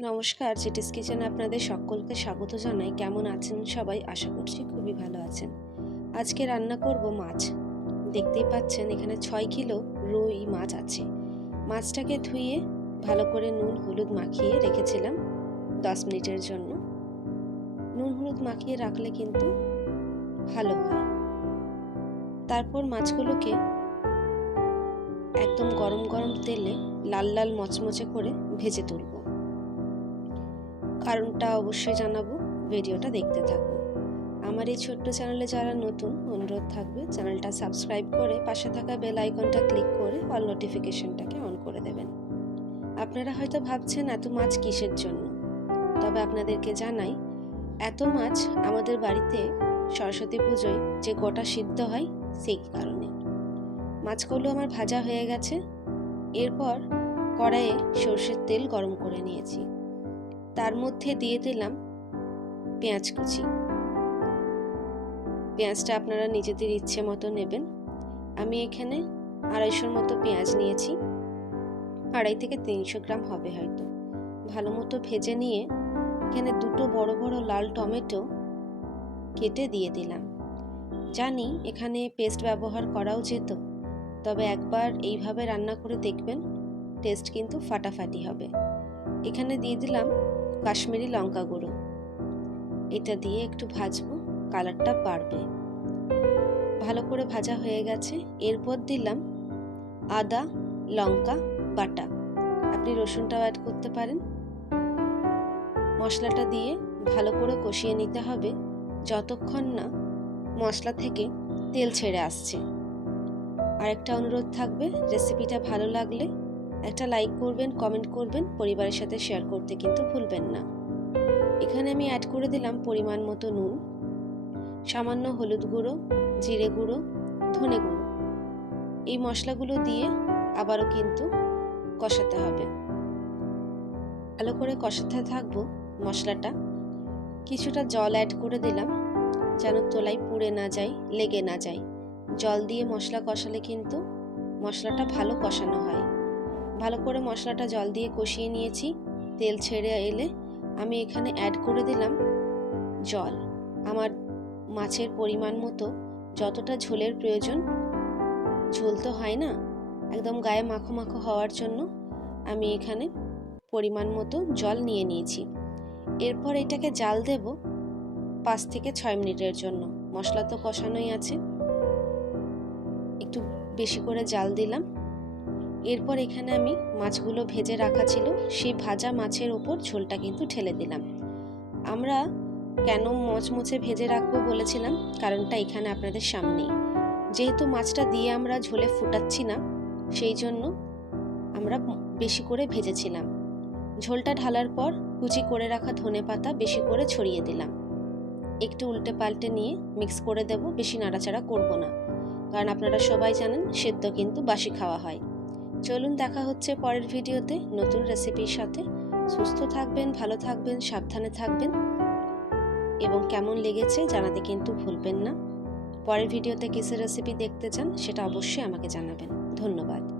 নমস্কার চিটিস কিচেনে আপনাদের সকলকে স্বাগত জানাই। কেমন আছেন সবাই? আশা করছি খুবই ভালো আছেন। আজকে রান্না করব মাছ। দেখতেই পাচ্ছেন, এখানে ছয় কিলো রুই মাছ আছে। মাছটাকে ধুয়ে ভালো করে নুন হলুদ মাখিয়ে রেখেছিলাম দশ মিনিটের জন্য। নুন হলুদ মাখিয়ে রাখলে কিন্তু ভালো হয়। তারপর মাছগুলোকে একদম গরম গরম তেলে লাল লাল মচমচে করে ভেজে তুলব। কারণটা অবশ্যই জানাব, ভিডিওটা দেখতে থাকো। আমার এই ছোট্ট চ্যানেলে যারা নতুন, অনুরোধ থাকবে চ্যানেলটা সাবস্ক্রাইব করে পাশে থাকা বেল আইকনটা ক্লিক করে অল নোটিফিকেশনটাকে অন করে দেবেন। আপনারা হয়তো ভাবছেন, এত মাছ কিসের জন্য? তবে আপনাদেরকে জানাই, এত মাছ আমাদের বাড়িতে সরস্বতী পুজোয় যে গোটা সিদ্ধ হয়, সেই কারণে। মাছগুলো আমার ভাজা হয়ে গেছে। এরপর কড়াইয়ে সর্ষের তেল গরম করে নিয়েছি। তার মধ্যে দিয়ে দিলাম পেঁয়াজ কুচি। পেঁয়াজটা আপনারা নিজেদের ইচ্ছে মতো নেবেন। আমি এখানে আড়াইশোর মতো পেঁয়াজ নিয়েছি। আড়াই থেকে তিনশো গ্রাম হবে হয়তো। ভালো মতো ভেজে নিয়ে এখানে দুটো বড় বড় লাল টমেটো কেটে দিয়ে দিলাম। জানি এখানে পেস্ট ব্যবহার করাও যেত, তবে একবার এইভাবে রান্না করে দেখবেন, টেস্ট কিন্তু ফাটাফাটি হবে। এখানে দিয়ে দিলাম কাশ্মীরি লঙ্কা গুঁড়ো। এটা দিয়ে একটু ভাজবো, কালারটা বাড়বে। ভালো করে ভাজা হয়ে গেছে। এরপর দিলাম আদা, লঙ্কা, বাটা। আপনি রসুনটাও অ্যাড করতে পারেন। মশলাটা দিয়ে ভালো করে কষিয়ে নিতে হবে যতক্ষণ না মশলা থেকে তেল ছেড়ে আসছে। আরেকটা অনুরোধ থাকবে রেসিপিটা ভালো লাগলে একটা লাইক করবেন কমেন্ট করবেন, পরিবারের সাথে শেয়ার করতে কিন্তু ভুলবেন না। এখানে আমি অ্যাড করে দিলাম পরিমাণ মতো নুন, সামান্য হলুদ গুঁড়ো, জিরে গুঁড়ো, ধনে গুঁড়ো। এই মশলাগুলো দিয়ে আবারও কিন্তু কষাতে হবে। ভালো করে কষাতে থাকব মশলাটা। কিছুটা জল অ্যাড করে দিলাম, যেন তোলাই পুড়ে না যায়, লেগে না যায়। জল দিয়ে মশলা কষালে কিন্তু মশলাটা ভালো কষানো হয়। ভালো করে মশলাটা জল দিয়ে কষিয়ে নিয়েছি। তেল ছেড়ে এলে আমি এখানে অ্যাড করে দিলাম জল। আমার মাছের পরিমাণ মতো যতটা ঝোলের প্রয়োজন, ঝোল তো হয় না, একদম গায়ে মাখো মাখো হওয়ার জন্য আমি এখানে পরিমাণ মতো জল নিয়ে নিয়েছি। এরপর এটাকে জাল দেব পাঁচ থেকে ছয় মিনিটের জন্য। মশলা তো কষানোই আছে। একটু বেশি করে জাল দিলাম। এরপর এখানে আমি মাছগুলো ভেজে রাখা ছিল। সেই ভাজা মাছের ওপর ঝোলটা কিন্তু ঠেলে দিলাম। আমরা কেন মচমচে ভেজে রাখব বলেছিলাম, কারণটা এখানে আপনাদের সামনেই। যেহেতু মাছটা দিয়ে আমরা ঝোলে ফুটাচ্ছি না, সেই জন্য আমরা বেশি করে ভেজেছিলাম। ঝোলটা ঢালার পর কুচি করে রাখা ধনে পাতা বেশি করে ছড়িয়ে দিলাম। একটু উল্টে পাল্টে নিয়ে মিক্স করে দেব, বেশি নাড়াচাড়া করব না। কারণ আপনারা সবাই জানেন, সেদ্ধ কিন্তু বাসি খাওয়া হয়। চলুন দেখা হচ্ছে পরের ভিডিওতে নতুন রেসিপির সাথে। সুস্থ থাকবেন, ভালো থাকবেন, সাবধানে থাকবেন এবং কেমন লেগেছে জানাতে কিন্তু ভুলবেন না। পরের ভিডিওতে কিসের রেসিপি দেখতে চান সেটা অবশ্যই আমাকে জানাবেন। ধন্যবাদ।